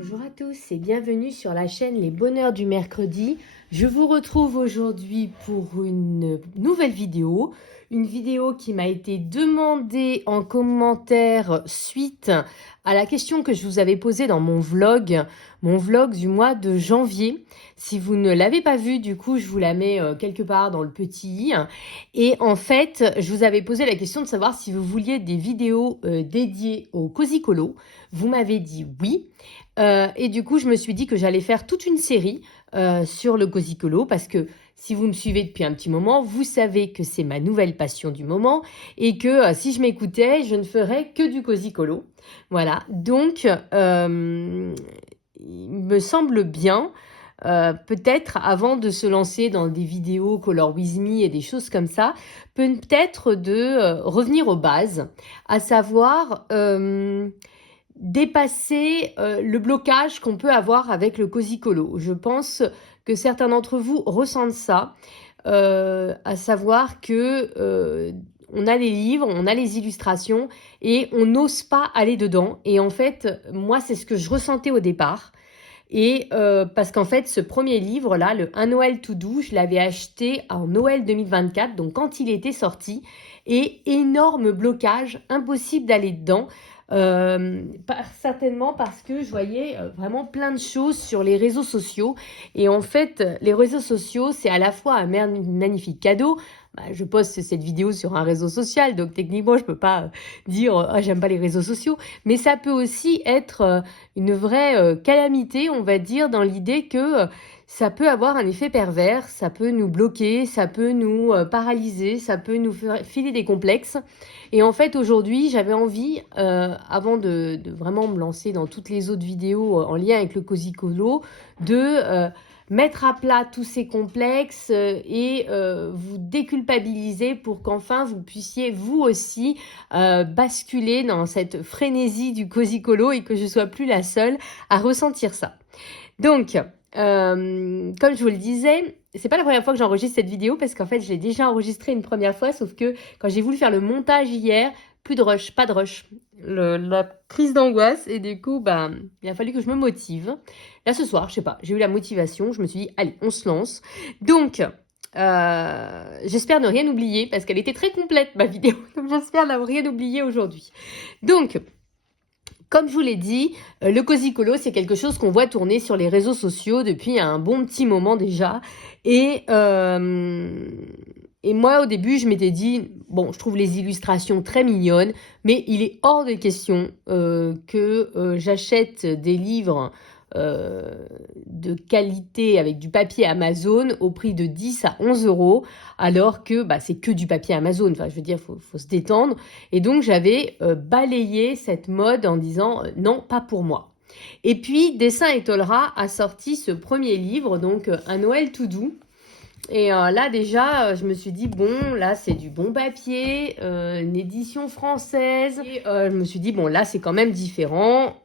Bonjour à tous et bienvenue sur la chaîne Les Bonheurs du Mercredi. Je vous retrouve aujourd'hui pour une nouvelle vidéo. Une vidéo qui m'a été demandée en commentaire suite à la question que je vous avais posée dans mon vlog du mois de janvier. Si vous ne l'avez pas vu, du coup, je vous la mets quelque part dans le petit i. Et en fait, je vous avais posé la question de savoir si vous vouliez des vidéos dédiées au Cosicolo. Vous m'avez dit oui. Et du coup, je me suis dit que j'allais faire toute une série sur le Cosicolo parce que si vous me suivez depuis un petit moment, vous savez que c'est ma nouvelle passion du moment et que si je m'écoutais, je ne ferais que du Cosicolo. Voilà, donc il me semble bien, peut-être avant de se lancer dans des vidéos Color With Me et des choses comme ça, peut-être de revenir aux bases, à savoir dépasser le blocage qu'on peut avoir avec le Cosicolo. Je pense que certains d'entre vous ressentent ça, à savoir que on a les livres, on a les illustrations et on n'ose pas aller dedans. Et en fait, moi, c'est ce que je ressentais au départ. Et parce qu'en fait, ce premier livre-là, le Un Noël tout doux, je l'avais acheté en Noël 2024, donc quand il était sorti. Et énorme blocage, impossible d'aller dedans. Certainement parce que je voyais vraiment plein de choses sur les réseaux sociaux. Et en fait, les réseaux sociaux, c'est à la fois un magnifique cadeau. Je poste cette vidéo sur un réseau social, donc techniquement, je peux pas dire ah, j'aime pas les réseaux sociaux. Mais ça peut aussi être une vraie calamité, on va dire, dans l'idée que ça peut avoir un effet pervers, ça peut nous bloquer, ça peut nous paralyser, ça peut nous faire filer des complexes. Et en fait, aujourd'hui, j'avais envie, avant de vraiment me lancer dans toutes les autres vidéos en lien avec le Cosicolo, de mettre à plat tous ces complexes et vous déculpabiliser pour qu'enfin vous puissiez vous aussi basculer dans cette frénésie du Cosicolo et que je sois plus la seule à ressentir ça. Donc, comme je vous le disais, c'est pas la première fois que j'enregistre cette vidéo parce qu'en fait, je l'ai déjà enregistrée une première fois, sauf que quand j'ai voulu faire le montage hier, plus de rush, pas de rush. La crise d'angoisse et du coup, il a fallu que je me motive. Là, ce soir, je sais pas, j'ai eu la motivation, je me suis dit, allez, on se lance. Donc, j'espère ne rien oublier parce qu'elle était très complète, ma vidéo. Donc, j'espère n'avoir rien oublié aujourd'hui. Donc, comme je vous l'ai dit, le Cosicolo, c'est quelque chose qu'on voit tourner sur les réseaux sociaux depuis un bon petit moment déjà. Et moi, au début, je m'étais dit, bon, je trouve les illustrations très mignonnes, mais il est hors de question que j'achète des livres de qualité avec du papier Amazon au prix de 10 à 11 euros, alors que c'est que du papier Amazon. Enfin, je veux dire, faut se détendre. Et donc, j'avais balayé cette mode en disant non, pas pour moi. Et puis, Dessin et Tolera a sorti ce premier livre, donc Un Noël tout doux. Et là, déjà, je me suis dit, bon, là, c'est du bon papier, une édition française. Et je me suis dit, bon, là, c'est quand même différent.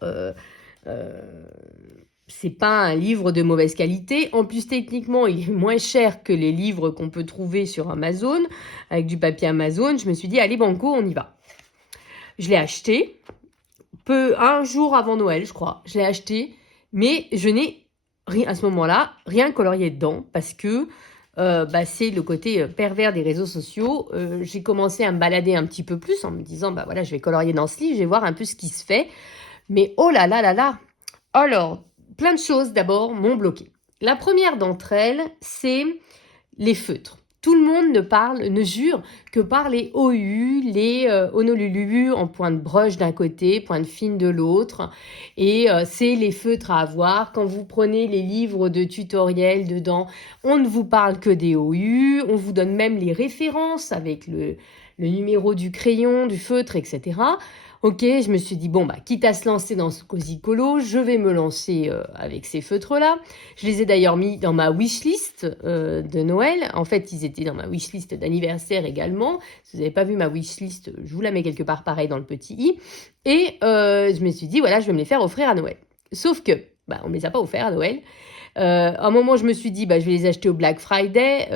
C'est pas un livre de mauvaise qualité. En plus, techniquement, il est moins cher que les livres qu'on peut trouver sur Amazon, avec du papier Amazon. Je me suis dit, allez, banco, on y va. Je l'ai acheté, un jour avant Noël, je crois. Je l'ai acheté, mais je n'ai rien, à ce moment-là, rien colorié dedans, parce que c'est le côté pervers des réseaux sociaux. J'ai commencé à me balader un petit peu plus en me disant, voilà, je vais colorier dans ce livre, je vais voir un peu ce qui se fait. Mais oh là là là là. Alors, plein de choses d'abord m'ont bloqué. La première d'entre elles, c'est les feutres. Tout le monde ne jure que par les OU, les Honolulu en pointe broche d'un côté, pointe fine de l'autre. Et c'est les feutres à avoir. Quand vous prenez les livres de tutoriels dedans, on ne vous parle que des OU. On vous donne même les références avec le numéro du crayon, du feutre, etc. Ok, je me suis dit, bon, quitte à se lancer dans ce Cosicolo, je vais me lancer avec ces feutres-là. Je les ai d'ailleurs mis dans ma wishlist de Noël. En fait, ils étaient dans ma wishlist d'anniversaire également. Si vous n'avez pas vu ma wishlist, je vous la mets quelque part pareil dans le petit i. Et je me suis dit, voilà, je vais me les faire offrir à Noël. Sauf que, on ne me les a pas offerts à Noël. À un moment, je me suis dit, je vais les acheter au Black Friday.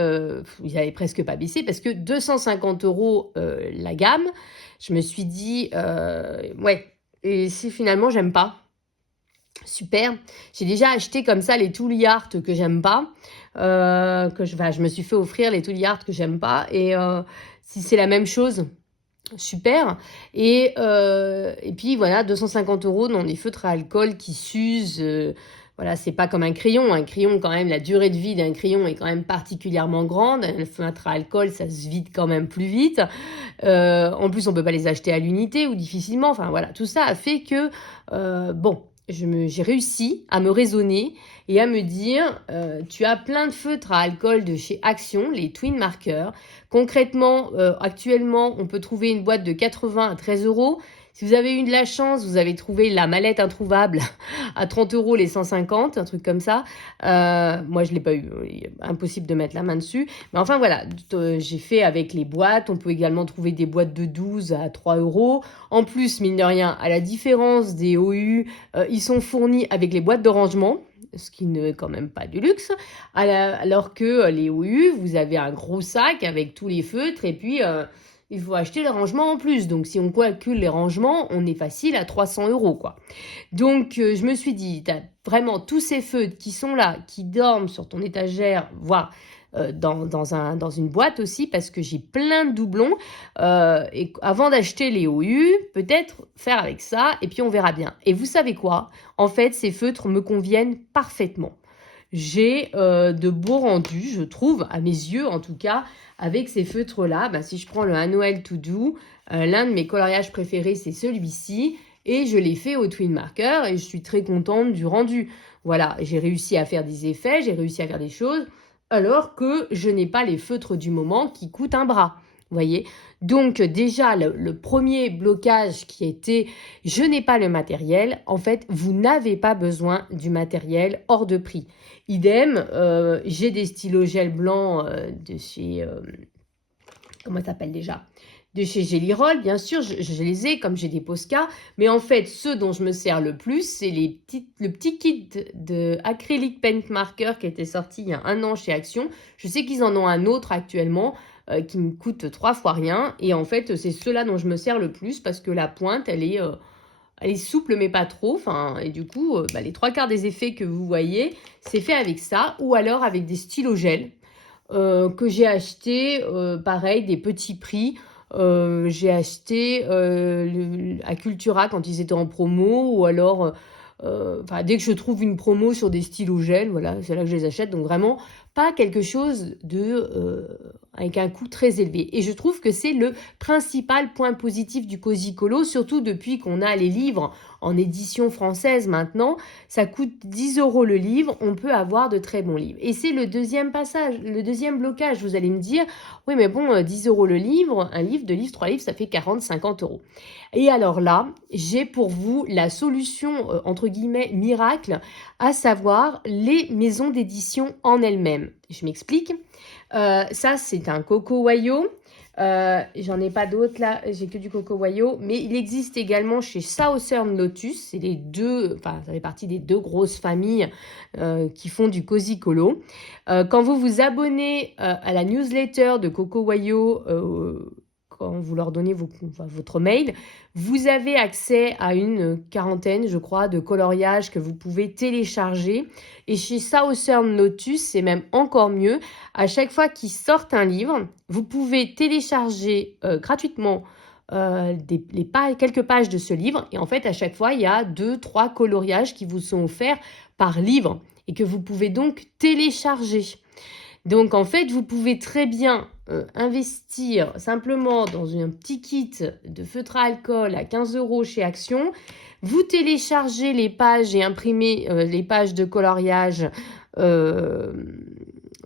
Ils avaient presque pas baissé parce que 250 € la gamme. Je me suis dit, ouais, et si finalement j'aime pas, Super. J'ai déjà acheté comme ça les Tooly Art que j'aime pas. Je me suis fait offrir les Tooly Art que j'aime pas. Et si c'est la même chose, super. Et puis voilà, 250 € dans des feutres à alcool qui s'usent. Voilà, c'est pas comme un crayon. Un crayon, quand même, la durée de vie d'un crayon est quand même particulièrement grande. Un feutre à alcool, ça se vide quand même plus vite. En plus, on peut pas les acheter à l'unité ou difficilement. Enfin voilà, tout ça a fait que bon. J'ai réussi à me raisonner et à me dire, tu as plein de feutres à alcool de chez Action, les Twin Markers. Concrètement, actuellement, on peut trouver une boîte de 80 à 13 €. Si vous avez eu de la chance, vous avez trouvé la mallette introuvable à 30 € les 150, un truc comme ça. Moi, je l'ai pas eu. Impossible de mettre la main dessus. Mais enfin, voilà. J'ai fait avec les boîtes. On peut également trouver des boîtes de 12 à 3 €. En plus, mine de rien, à la différence des OU, ils sont fournis avec les boîtes de rangement, ce qui n'est quand même pas du luxe, alors que les OU, vous avez un gros sac avec tous les feutres et puis il faut acheter les rangements en plus. Donc si on calcule les rangements, on est facile à 300 € quoi. Donc je me suis dit, tu as vraiment tous ces feutres qui sont là, qui dorment sur ton étagère, voire dans une boîte aussi, parce que j'ai plein de doublons. Et avant d'acheter les OU, peut-être faire avec ça, et puis on verra bien. Et vous savez quoi? En fait, ces feutres me conviennent parfaitement. J'ai de beaux rendus, je trouve, à mes yeux en tout cas, avec ces feutres-là. Bah, si je prends le Un Noël To Do, l'un de mes coloriages préférés, c'est celui-ci. Et je l'ai fait au Twin Marker et je suis très contente du rendu. Voilà, j'ai réussi à faire des effets, j'ai réussi à faire des choses, alors que je n'ai pas les feutres du moment qui coûtent un bras. Vous voyez? Donc déjà, le premier blocage qui était « je n'ai pas le matériel », en fait, vous n'avez pas besoin du matériel hors de prix. Idem, j'ai des stylos gel blancs de chez... comment ça s'appelle déjà? De chez Gelly Roll, bien sûr, je les ai comme j'ai des Posca, mais en fait, ceux dont je me sers le plus, c'est le petit kit de Acrylic Paint Marker qui était sorti il y a 1 an chez Action. Je sais qu'ils en ont un autre actuellement qui me coûte 3 fois rien, et en fait, c'est ceux-là dont je me sers le plus parce que la pointe, elle est souple mais pas trop, enfin, et du coup, les 3/4 des effets que vous voyez, c'est fait avec ça, ou alors avec des stylos gel que j'ai acheté, pareil, des petits prix. J'ai acheté à Cultura quand ils étaient en promo, ou alors dès que je trouve une promo sur des stylos gel, voilà, c'est là que je les achète. Donc vraiment pas quelque chose avec un coût très élevé. Et je trouve que c'est le principal point positif du Cosicolo, surtout depuis qu'on a les livres en édition française maintenant. Ça coûte 10 € le livre, on peut avoir de très bons livres. Et c'est le deuxième passage, le deuxième blocage. Vous allez me dire, oui mais bon, 10 € le livre, un livre, 2 livres, 3 livres, ça fait 40, 50 €. Et alors là, j'ai pour vous la solution, entre guillemets, miracle, à savoir les maisons d'édition en elles-mêmes. Je m'explique. Ça, c'est un Coco Wayo. J'en ai pas d'autres là, j'ai que du Coco Wayo, mais il existe également chez Southern Lotus. C'est les deux, enfin, ça fait partie des 2 grosses familles qui font du Cosicolo. Quand vous vous abonnez à la newsletter de Coco Wayo, quand vous leur donnez votre mail, vous avez accès à une quarantaine, je crois, de coloriages que vous pouvez télécharger. Et chez Southern Lotus, c'est même encore mieux. À chaque fois qu'ils sortent un livre, vous pouvez télécharger gratuitement quelques pages de ce livre. Et en fait, à chaque fois, il y a 2-3 coloriages qui vous sont offerts par livre et que vous pouvez donc télécharger. Donc, en fait, vous pouvez très bien investir simplement dans un petit kit de feutre à alcool à 15 € chez Action. Vous téléchargez les pages et imprimez les pages de coloriage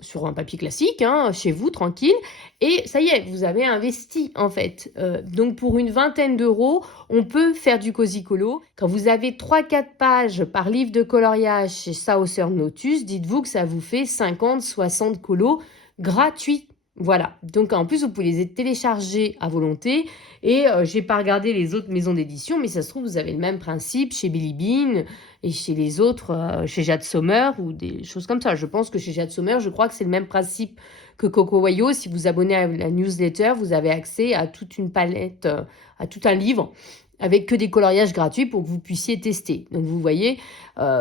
sur un papier classique, chez vous, tranquille. Et ça y est, vous avez investi, en fait. Donc, pour une vingtaine d'euros, on peut faire du Cosicolo. Quand vous avez 3-4 pages par livre de coloriage chez Southern Lotus, dites-vous que ça vous fait 50-60 colos gratuits. Voilà. Donc, en plus, vous pouvez les télécharger à volonté. Et j'ai pas regardé les autres maisons d'édition, mais ça se trouve, vous avez le même principe chez Billy Bean et chez les autres, chez Jade Sommer ou des choses comme ça. Je pense que chez Jade Sommer, je crois que c'est le même principe que Coco Wayo. Si vous abonnez à la newsletter, vous avez accès à toute une palette, à tout un livre avec que des coloriages gratuits pour que vous puissiez tester. Donc vous voyez,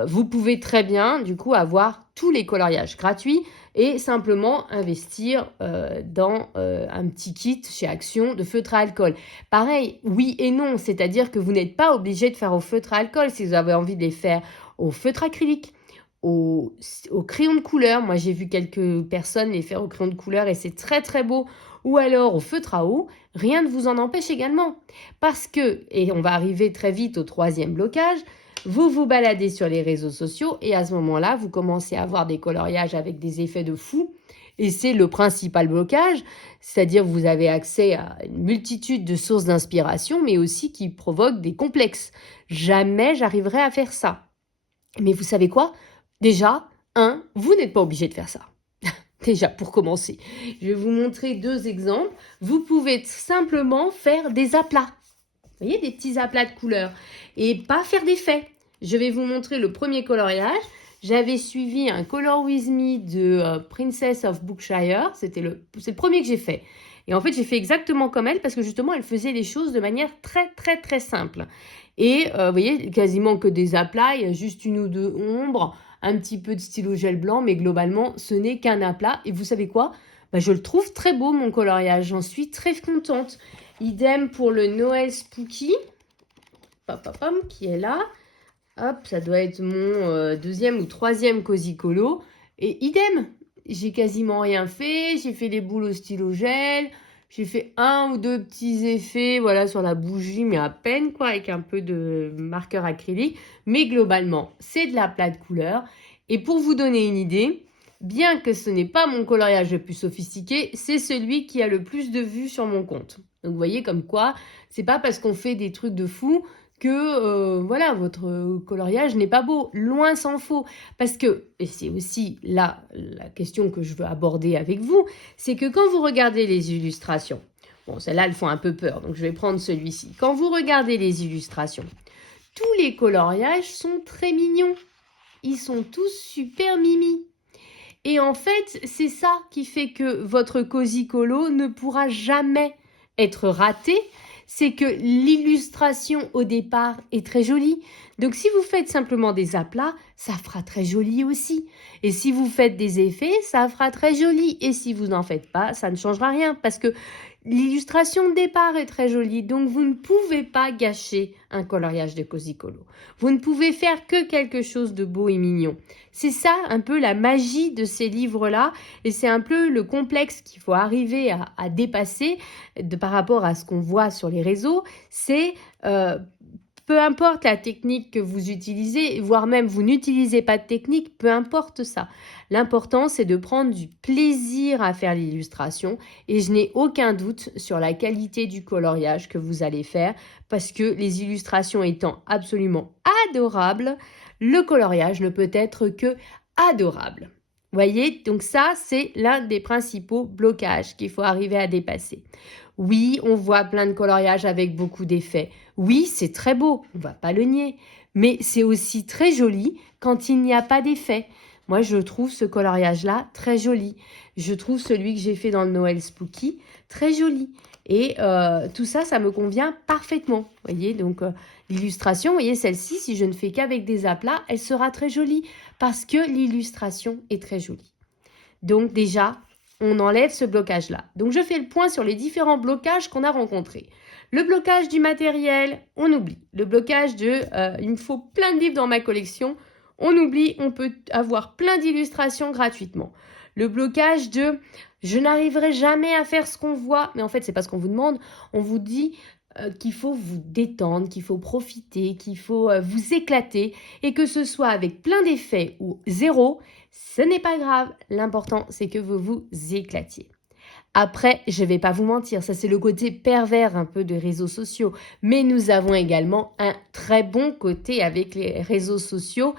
vous pouvez très bien du coup avoir tous les coloriages gratuits et simplement investir dans un petit kit chez Action de feutre à alcool. Pareil, oui et non, c'est-à-dire que vous n'êtes pas obligé de faire au feutre à alcool si vous avez envie de les faire au feutre acrylique, au crayon de couleur. Moi, j'ai vu quelques personnes les faire au crayon de couleur et c'est très très beau. Ou alors au feutre à eau, rien ne vous en empêche également. Parce que, et on va arriver très vite au troisième blocage, vous vous baladez sur les réseaux sociaux et à ce moment-là, vous commencez à avoir des coloriages avec des effets de fou. Et c'est le principal blocage, c'est-à-dire vous avez accès à une multitude de sources d'inspiration, mais aussi qui provoquent des complexes. Jamais j'arriverai à faire ça. Mais vous savez quoi? Déjà, vous n'êtes pas obligé de faire ça. Déjà, pour commencer, je vais vous montrer 2 exemples. Vous pouvez simplement faire des aplats. Vous voyez, des petits aplats de couleurs. Et pas faire d'effets. Je vais vous montrer le premier coloriage. J'avais suivi un Color With Me de Princess of Bookshire. C'est le premier que j'ai fait. Et en fait, j'ai fait exactement comme elle parce que justement, elle faisait les choses de manière très, très, très simple. Et vous voyez, quasiment que des aplats. Il y a juste 1 ou 2 ombres, un petit peu de stylo gel blanc, mais globalement, ce n'est qu'un aplat. Et vous savez quoi? Je le trouve très beau, mon coloriage. J'en suis très contente. Idem pour le Noël Spooky, qui est là. Hop, ça doit être mon deuxième ou troisième Cozy Colo. Et idem, j'ai quasiment rien fait. J'ai fait les boules au stylo gel. J'ai fait 1 ou 2 petits effets, voilà, sur la bougie, mais à peine, quoi, avec un peu de marqueur acrylique. Mais globalement, c'est de l'aplat de couleur. Et pour vous donner une idée, bien que ce n'est pas mon coloriage le plus sophistiqué, c'est celui qui a le plus de vues sur mon compte. Donc, vous voyez comme quoi, c'est pas parce qu'on fait des trucs de fou que, voilà, votre coloriage n'est pas beau. Loin s'en faut. Parce que, et c'est aussi là la question que je veux aborder avec vous, c'est que quand vous regardez les illustrations, bon, celles-là, elles font un peu peur, donc je vais prendre celui-ci. Quand vous regardez les illustrations, tous les coloriages sont très mignons. Ils sont tous super mimi. Et en fait, c'est ça qui fait que votre Cozy Colo ne pourra jamais être raté. C'est que l'illustration au départ est très jolie. Donc si vous faites simplement des aplats, ça fera très joli aussi. Et si vous faites des effets, ça fera très joli. Et si vous n'en faites pas, ça ne changera rien parce que l'illustration de départ est très jolie. Donc vous ne pouvez pas gâcher un coloriage de Cozy Colo. Vous ne pouvez faire que quelque chose de beau et mignon. C'est ça un peu la magie de ces livres-là et c'est un peu le complexe qu'il faut arriver à dépasser par rapport à ce qu'on voit sur les réseaux. C'est peu importe la technique que vous utilisez, voire même vous n'utilisez pas de technique, peu importe ça. L'important, c'est de prendre du plaisir à faire l'illustration et je n'ai aucun doute sur la qualité du coloriage que vous allez faire parce que les illustrations étant absolument adorables, le coloriage ne peut être que adorable. Voyez, donc ça, c'est l'un des principaux blocages qu'il faut arriver à dépasser. Oui, on voit plein de coloriages avec beaucoup d'effets. Oui, c'est très beau, on va pas le nier. Mais c'est aussi très joli quand il n'y a pas d'effet. Moi, je trouve ce coloriage-là très joli. Je trouve celui que j'ai fait dans le Noël Spooky très joli. Et tout ça, ça me convient parfaitement. Vous voyez, donc l'illustration, vous voyez, celle-ci, si je ne fais qu'avec des aplats, elle sera très jolie parce que l'illustration est très jolie. Donc déjà, on enlève ce blocage-là. Donc je fais le point sur les différents blocages qu'on a rencontrés. Le blocage du matériel, on oublie. Le blocage de il me faut plein de livres dans ma collection, on oublie, on peut avoir plein d'illustrations gratuitement. Le blocage de je n'arriverai jamais à faire ce qu'on voit, mais en fait, c'est pas ce qu'on vous demande. On vous dit qu'il faut vous détendre, qu'il faut profiter, qu'il faut vous éclater et que ce soit avec plein d'effets ou zéro, ce n'est pas grave. L'important, c'est que vous vous éclatiez. Après, je ne vais pas vous mentir, ça c'est le côté pervers un peu des réseaux sociaux. Mais nous avons également un très bon côté avec les réseaux sociaux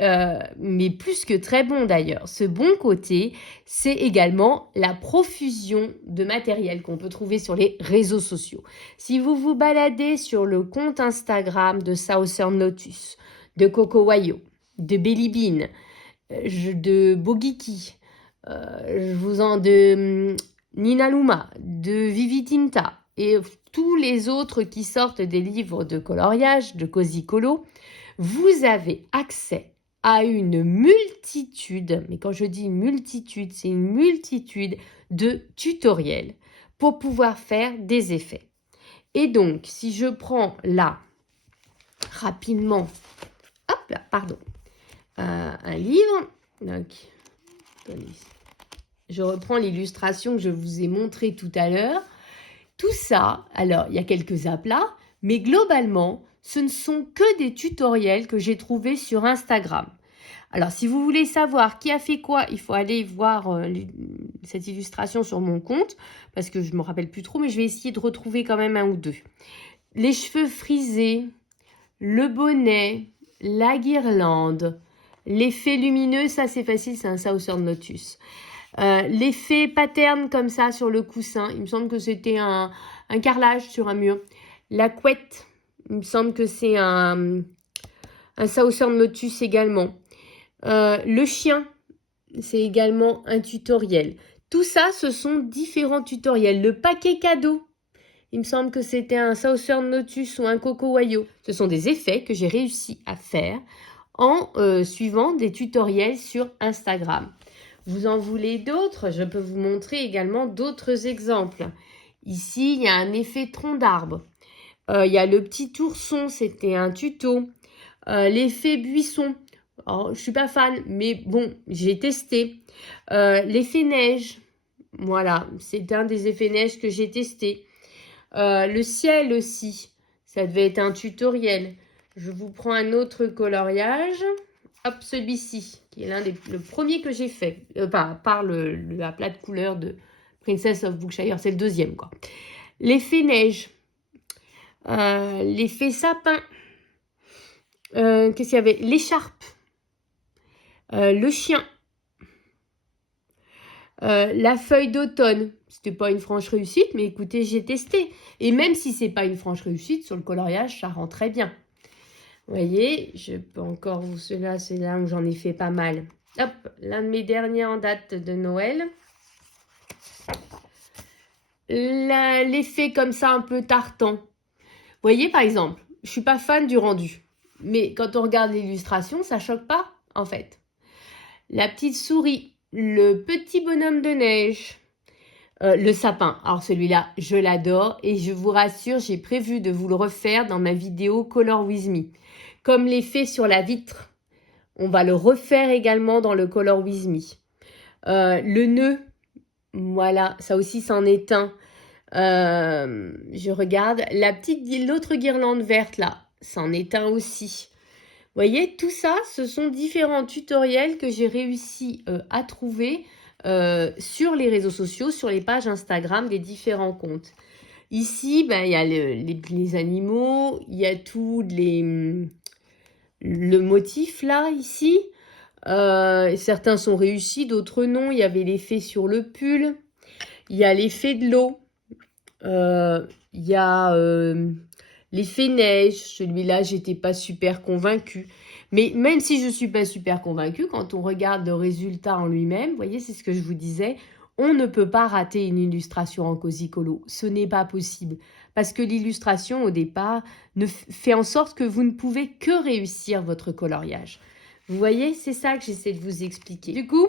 mais plus que très bon d'ailleurs. Ce bon côté, c'est également la profusion de matériel qu'on peut trouver sur les réseaux sociaux. Si vous vous baladez sur le compte Instagram de Southern Lotus, de Coco Wayo, de Belly Bean, de Bogiki, de Nina Luma, de Vivi Tinta et tous les autres qui sortent des livres de coloriage, de Cosicolo, vous avez accès à une multitude, mais quand je dis une multitude, c'est une multitude de tutoriels pour pouvoir faire des effets. Et donc, si je prends là, rapidement, hop là, pardon, un livre, donc, je reprends l'illustration que je vous ai montrée tout à l'heure. Tout ça, alors, il y a quelques aplats, mais globalement, ce ne sont que des tutoriels que j'ai trouvés sur Instagram. Alors, si vous voulez savoir qui a fait quoi, il faut aller voir cette illustration sur mon compte, parce que je ne me rappelle plus trop, mais je vais essayer de retrouver quand même un ou deux. Les cheveux frisés, le bonnet, la guirlande, l'effet lumineux, ça c'est facile, c'est un Southern Lotus. L'effet pattern comme ça sur le coussin, il me semble que c'était un carrelage sur un mur. La couette, il me semble que c'est un Southern Lotus également. Le chien, c'est également un tutoriel. Tout ça, ce sont différents tutoriels. Le paquet cadeau, il me semble que c'était un Southern Lotus ou un Coco Wayo. Ce sont des effets que j'ai réussi à faire en suivant des tutoriels sur Instagram. Vous en voulez d'autres? Je peux vous montrer également d'autres exemples. Ici, il y a un effet tronc d'arbre. Il y a le petit ourson, c'était un tuto. L'effet buisson. Alors, je suis pas fan, mais bon, j'ai testé. L'effet neige. Voilà, c'est un des effets neige que j'ai testé. Le ciel aussi. Ça devait être un tutoriel. Je vous prends un autre coloriage. Hop, celui-ci, qui est le premier que j'ai fait. Par la plat de couleur de Princess of Bookshire. C'est le deuxième, quoi. L'effet neige. L'effet sapin. Qu'est-ce qu'il y avait? L'écharpe. Le chien. La feuille d'automne. C'était pas une franche réussite, mais écoutez, j'ai testé. Et même si c'est pas une franche réussite, sur le coloriage, ça rend très bien. Vous voyez, je peux encore vous... Cela, c'est là où j'en ai fait pas mal. Hop, l'un de mes derniers en date de Noël. L'effet comme ça, un peu tartan. Vous voyez, par exemple, je suis pas fan du rendu. Mais quand on regarde l'illustration, ça choque pas, en fait. La petite souris. Le petit bonhomme de neige. Le sapin. Alors celui-là, je l'adore. Et je vous rassure, j'ai prévu de vous le refaire dans ma vidéo Color With Me. Comme l'effet sur la vitre. On va le refaire également dans le Color With Me. Le nœud. Voilà, ça aussi, c'en est un. Je regarde. L'autre guirlande verte, là, c'en est un aussi. Vous voyez, tout ça, ce sont différents tutoriels que j'ai réussi à trouver sur les réseaux sociaux, sur les pages Instagram des différents comptes. Ici, ben, il y a les animaux, il y a tout le motif là, ici. Certains sont réussis, d'autres non. Il y avait l'effet sur le pull. Il y a l'effet de l'eau. Il y a l'effet neige. Celui-là, j'étais pas super convaincue. Mais même si je suis pas super convaincue, quand on regarde le résultat en lui-même, vous voyez, c'est ce que je vous disais, on ne peut pas rater une illustration en Cosicolo. Ce n'est pas possible. Parce que l'illustration, au départ, fait en sorte que vous ne pouvez que réussir votre coloriage. Vous voyez, c'est ça que j'essaie de vous expliquer. Du coup,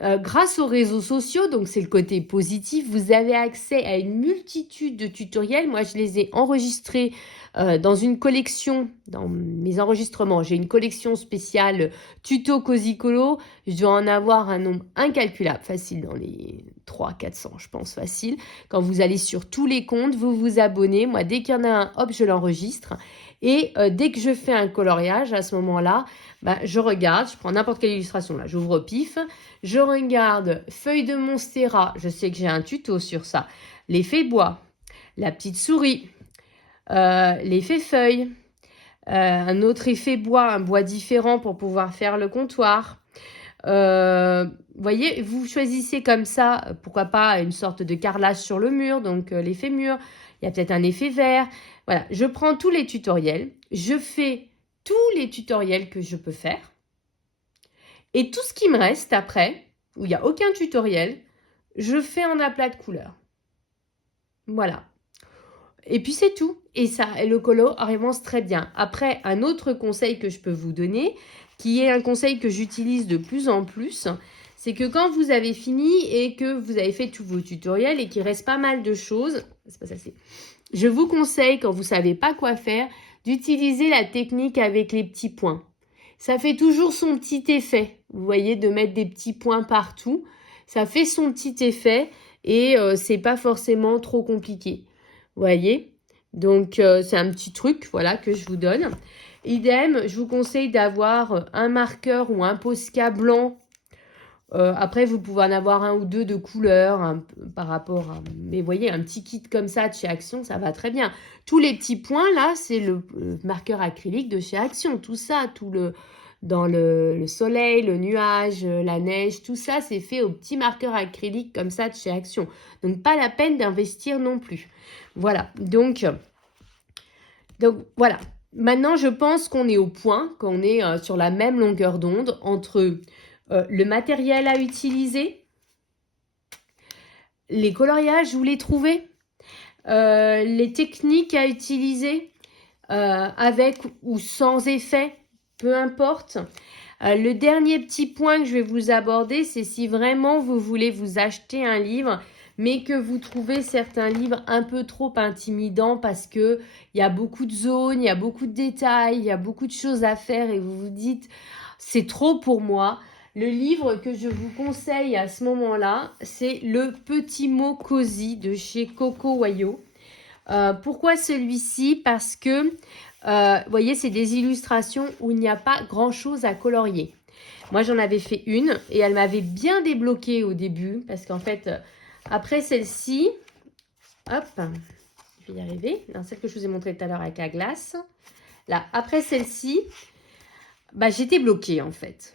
grâce aux réseaux sociaux, donc c'est le côté positif, vous avez accès à une multitude de tutoriels. Moi, je les ai enregistrés dans une collection, dans mes enregistrements. J'ai une collection spéciale tuto Cosicolo. Je dois en avoir un nombre incalculable, facile, dans les 300-400, je pense, facile. Quand vous allez sur tous les comptes, vous vous abonnez. Moi, dès qu'il y en a un, hop, je l'enregistre. Et dès que je fais un coloriage, à ce moment-là, bah, je regarde, je prends n'importe quelle illustration, là, j'ouvre au pif, je regarde feuille de Monstera, je sais que j'ai un tuto sur ça, l'effet bois, la petite souris, l'effet feuille, un autre effet bois, un bois différent pour pouvoir faire le comptoir. Vous voyez, vous choisissez comme ça, pourquoi pas une sorte de carrelage sur le mur, donc l'effet mur, il y a peut-être un effet vert. Voilà, je prends tous les tutoriels, je fais tous les tutoriels que je peux faire. Et tout ce qui me reste après, où il n'y a aucun tutoriel, je fais en aplat de couleur. Voilà. Et puis c'est tout. Et ça, le color avance très bien. Après, un autre conseil que je peux vous donner, qui est un conseil que j'utilise de plus en plus, c'est que quand vous avez fini et que vous avez fait tous vos tutoriels et qu'il reste pas mal de choses, c'est pas ça, je vous conseille, quand vous savez pas quoi faire, d'utiliser la technique avec les petits points. Ça fait toujours son petit effet. Vous voyez, de mettre des petits points partout. Ça fait son petit effet et c'est pas forcément trop compliqué. Vous voyez? Donc, c'est un petit truc, voilà, que je vous donne. Idem, je vous conseille d'avoir un marqueur ou un Posca blanc. Après, vous pouvez en avoir un ou deux de couleur par rapport à... Mais vous voyez, un petit kit comme ça de chez Action, ça va très bien. Tous les petits points, là, c'est le marqueur acrylique de chez Action. Tout ça, dans le soleil, le nuage, la neige, tout ça, c'est fait au petit marqueur acrylique comme ça de chez Action. Donc, pas la peine d'investir non plus. Voilà, donc voilà. Maintenant, je pense qu'on est au point, qu'on est sur la même longueur d'onde entre le matériel à utiliser, les coloriages, vous les trouvez, les techniques à utiliser, avec ou sans effet, peu importe. Le dernier petit point que je vais vous aborder, c'est si vraiment vous voulez vous acheter un livre, mais que vous trouvez certains livres un peu trop intimidants parce que il y a beaucoup de zones, il y a beaucoup de détails, il y a beaucoup de choses à faire et vous vous dites c'est trop pour moi. Le livre que je vous conseille à ce moment-là, c'est Le Petit Mot Cosy de chez Coco Wayo. Pourquoi celui-ci? Parce que, vous voyez, c'est des illustrations où il n'y a pas grand-chose à colorier. Moi, j'en avais fait une et elle m'avait bien débloqué au début parce qu'en fait, après celle-ci, hop, je vais y arriver. Non, celle que je vous ai montrée tout à l'heure avec la glace. Là, après celle-ci, bah, j'étais bloquée en fait.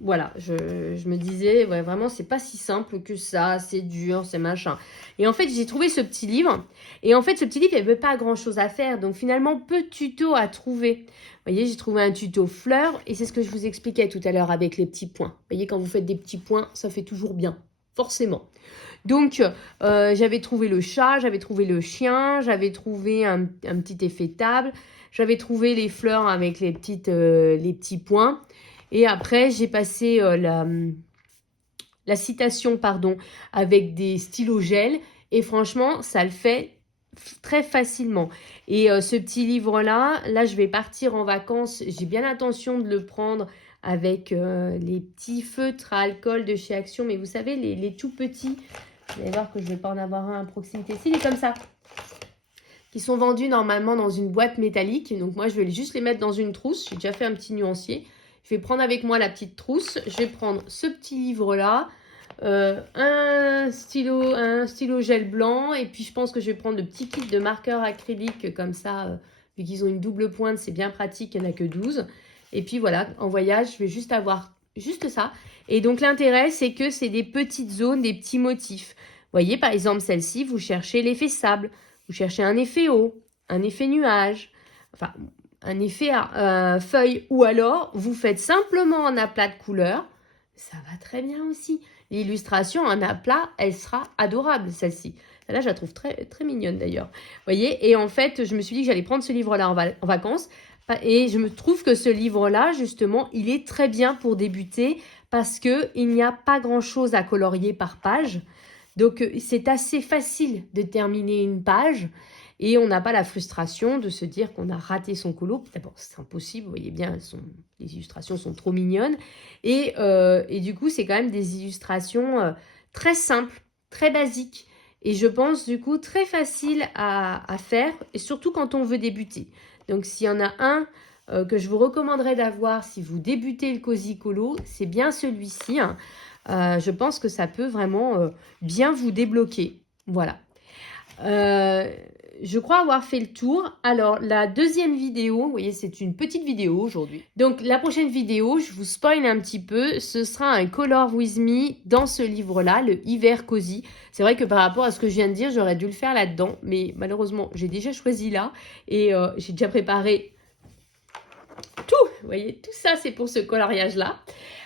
Voilà, je me disais, ouais, vraiment, c'est pas si simple que ça, c'est dur, c'est machin. Et en fait, j'ai trouvé ce petit livre. Et en fait, ce petit livre, il n'y avait pas grand-chose à faire. Donc finalement, peu de tutos à trouver. Vous voyez, j'ai trouvé un tuto fleurs. Et c'est ce que je vous expliquais tout à l'heure avec les petits points. Vous voyez, quand vous faites des petits points, ça fait toujours bien. Forcément. Donc, j'avais trouvé le chat, j'avais trouvé le chien, j'avais trouvé un petit effet table. J'avais trouvé les fleurs avec les petits points. Et après, j'ai passé la citation, avec des stylos gel. Et franchement, ça le fait très facilement. Et ce petit livre-là, là, je vais partir en vacances. J'ai bien l'intention de le prendre avec les petits feutres à alcool de chez Action. Mais vous savez, les tout petits, vous allez voir que je ne vais pas en avoir un à proximité. Si, il est comme ça. Qui sont vendus normalement dans une boîte métallique. Donc moi, je vais juste les mettre dans une trousse. J'ai déjà fait un petit nuancier. Je vais prendre avec moi la petite trousse. Je vais prendre ce petit livre-là. Un stylo gel blanc. Et puis, je pense que je vais prendre le petit kit de marqueurs acryliques comme ça. Vu qu'ils ont une double pointe, c'est bien pratique. Il n'y en a que 12. Et puis, voilà, en voyage, je vais juste avoir juste ça. Et donc, l'intérêt, c'est que c'est des petites zones, des petits motifs. Vous voyez, par exemple, celle-ci, vous cherchez l'effet sable. Vous cherchez un effet eau, un effet nuage, enfin un effet feuille, ou alors vous faites simplement un aplat de couleurs. Ça va très bien aussi. L'illustration en aplat, elle sera adorable, celle-ci. Là, je la trouve très, très mignonne d'ailleurs. Vous voyez, et en fait, je me suis dit que j'allais prendre ce livre-là en vacances. Et je me trouve que ce livre-là, justement, il est très bien pour débuter parce qu'il n'y a pas grand-chose à colorier par page. Donc, c'est assez facile de terminer une page et on n'a pas la frustration de se dire qu'on a raté son colo. D'abord, c'est impossible, vous voyez bien, les illustrations sont trop mignonnes. Et du coup, c'est quand même des illustrations très simples, très basiques. Et je pense, du coup, très faciles à faire, et surtout quand on veut débuter. Donc, s'il y en a un que je vous recommanderais d'avoir si vous débutez le Cozy Colo, c'est bien celui-ci, hein. Je pense que ça peut vraiment bien vous débloquer. Voilà. Je crois avoir fait le tour. Alors, la deuxième vidéo, vous voyez, c'est une petite vidéo aujourd'hui. Donc, la prochaine vidéo, je vous spoil un petit peu, ce sera un Color With Me dans ce livre-là, le Hiver Cozy. C'est vrai que par rapport à ce que je viens de dire, j'aurais dû le faire là-dedans, mais malheureusement, j'ai déjà choisi là et j'ai déjà préparé tout vous voyez, tout ça, c'est pour ce coloriage-là.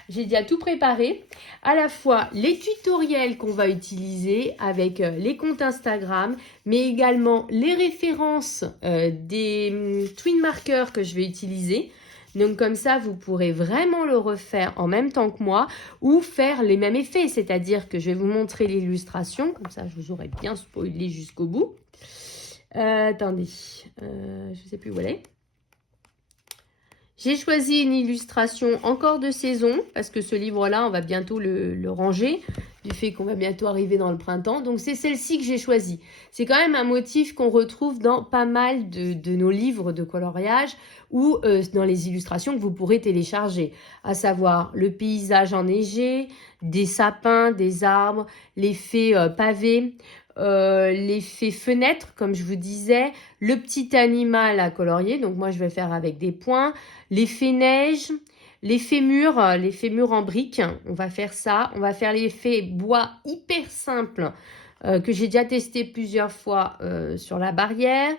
J'ai déjà tout préparé, à la fois les tutoriels qu'on va utiliser avec les comptes Instagram, mais également les références des twin markers que je vais utiliser. Donc comme ça, vous pourrez vraiment le refaire en même temps que moi ou faire les mêmes effets, c'est-à-dire que je vais vous montrer l'illustration, comme ça je vous aurai bien spoilé jusqu'au bout. Attendez, je ne sais plus où elle est. J'ai choisi une illustration encore de saison, parce que ce livre-là, on va bientôt le ranger, du fait qu'on va bientôt arriver dans le printemps. Donc, c'est celle-ci que j'ai choisie. C'est quand même un motif qu'on retrouve dans pas mal de nos livres de coloriage ou dans les illustrations que vous pourrez télécharger, à savoir le paysage enneigé, des sapins, des arbres, l'effet pavé, l'effet fenêtre, comme je vous disais, le petit animal à colorier, donc moi je vais faire avec des points, l'effet neige, l'effet mur en briques, on va faire ça, on va faire l'effet bois hyper simple, que j'ai déjà testé plusieurs fois sur la barrière,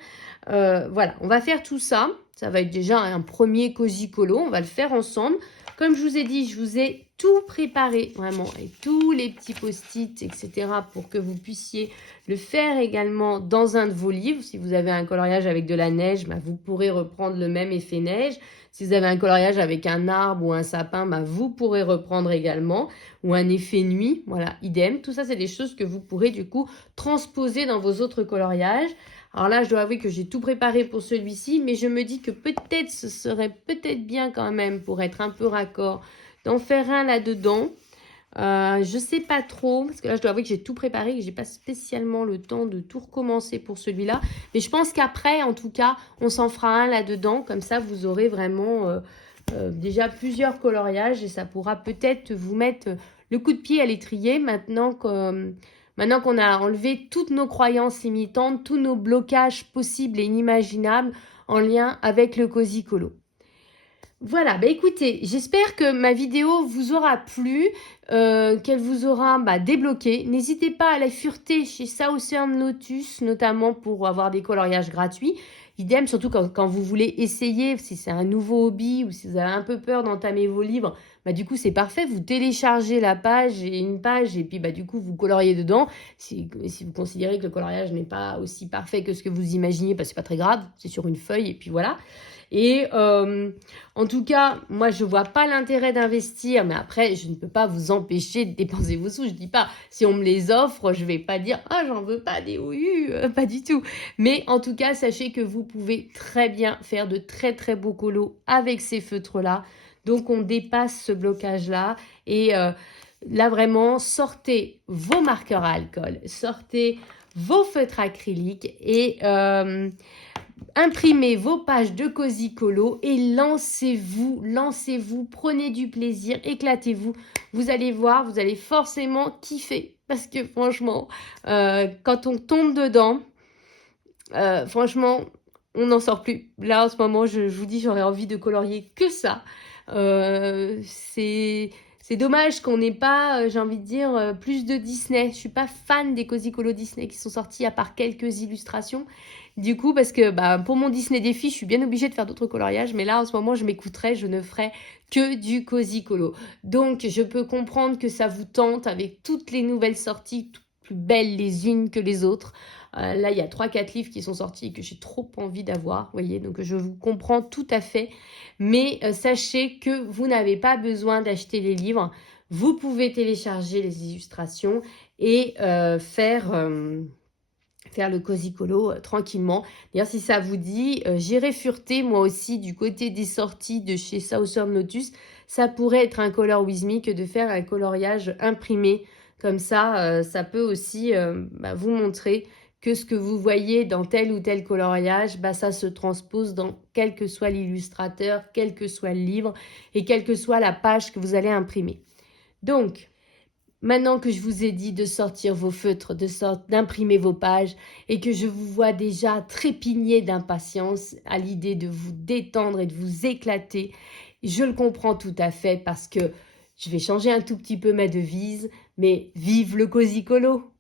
voilà, on va faire tout ça, ça va être déjà un premier cosy colo, on va le faire ensemble. Comme je vous ai dit, je vous ai tout préparé, vraiment, avec tous les petits post-it, etc. pour que vous puissiez le faire également dans un de vos livres. Si vous avez un coloriage avec de la neige, bah, vous pourrez reprendre le même effet neige. Si vous avez un coloriage avec un arbre ou un sapin, bah, vous pourrez reprendre également. Ou un effet nuit, voilà, idem. Tout ça, c'est des choses que vous pourrez du coup transposer dans vos autres coloriages. Alors là, je dois avouer que j'ai tout préparé pour celui-ci, mais je me dis que peut-être ce serait peut-être bien quand même, pour être un peu raccord, d'en faire un là-dedans. Je sais pas trop, parce que là, je dois avouer que j'ai tout préparé, que j'ai pas spécialement le temps de tout recommencer pour celui-là. Mais je pense qu'après, en tout cas, on s'en fera un là-dedans. Comme ça, vous aurez vraiment déjà plusieurs coloriages et ça pourra peut-être vous mettre le coup de pied à l'étrier maintenant qu'on a enlevé toutes nos croyances limitantes, tous nos blocages possibles et inimaginables en lien avec le cosy colo. Voilà, bah écoutez, j'espère que ma vidéo vous aura plu, qu'elle vous aura débloqué. N'hésitez pas à la fureter chez Southern Lotus, notamment pour avoir des coloriages gratuits. Idem, surtout quand vous voulez essayer, si c'est un nouveau hobby ou si vous avez un peu peur d'entamer vos livres, bah du coup c'est parfait, vous téléchargez la page et une page et puis bah du coup vous coloriez dedans. Si vous considérez que le coloriage n'est pas aussi parfait que ce que vous imaginiez, bah c'est pas très grave, c'est sur une feuille et puis voilà. Et en tout cas, moi, je vois pas l'intérêt d'investir, mais après, je ne peux pas vous empêcher de dépenser vos sous. Je dis pas, si on me les offre, je vais pas dire, ah, j'en veux pas des OU, pas du tout. Mais en tout cas, sachez que vous pouvez très bien faire de très, très beaux colos avec ces feutres-là. Donc, on dépasse ce blocage-là et là, vraiment, sortez vos marqueurs à alcool, sortez vos feutres acryliques et imprimez vos pages de Cosy Colo et lancez-vous, prenez du plaisir, éclatez-vous. Vous allez voir, vous allez forcément kiffer parce que franchement, quand on tombe dedans, franchement, on n'en sort plus. Là, en ce moment, je vous dis, j'aurais envie de colorier que ça. C'est dommage qu'on n'ait pas, j'ai envie de dire, plus de Disney. Je suis pas fan des Cosy Colo Disney qui sont sortis à part quelques illustrations. Du coup, parce que pour mon Disney défi, je suis bien obligée de faire d'autres coloriages. Mais là, en ce moment, je m'écouterai, je ne ferai que du Cosy Colo. Donc, je peux comprendre que ça vous tente avec toutes les nouvelles sorties, toutes plus belles les unes que les autres. Là, il y a 3-4 livres qui sont sortis et que j'ai trop envie d'avoir, voyez. Donc, je vous comprends tout à fait. Mais sachez que vous n'avez pas besoin d'acheter les livres. Vous pouvez télécharger les illustrations et faire le Cosy Colo tranquillement. D'ailleurs, si ça vous dit, j'irai fureter moi aussi du côté des sorties de chez Southern Lotus. Ça pourrait être un Color With Me que de faire un coloriage imprimé. Comme ça, ça peut aussi vous montrer que ce que vous voyez dans tel ou tel coloriage, ça se transpose dans quel que soit l'illustrateur, quel que soit le livre et quelle que soit la page que vous allez imprimer. Donc, maintenant que je vous ai dit de sortir vos feutres, d'imprimer vos pages et que je vous vois déjà trépigner d'impatience à l'idée de vous détendre et de vous éclater, je le comprends tout à fait parce que je vais changer un tout petit peu ma devise, mais vive le Cosy Colo!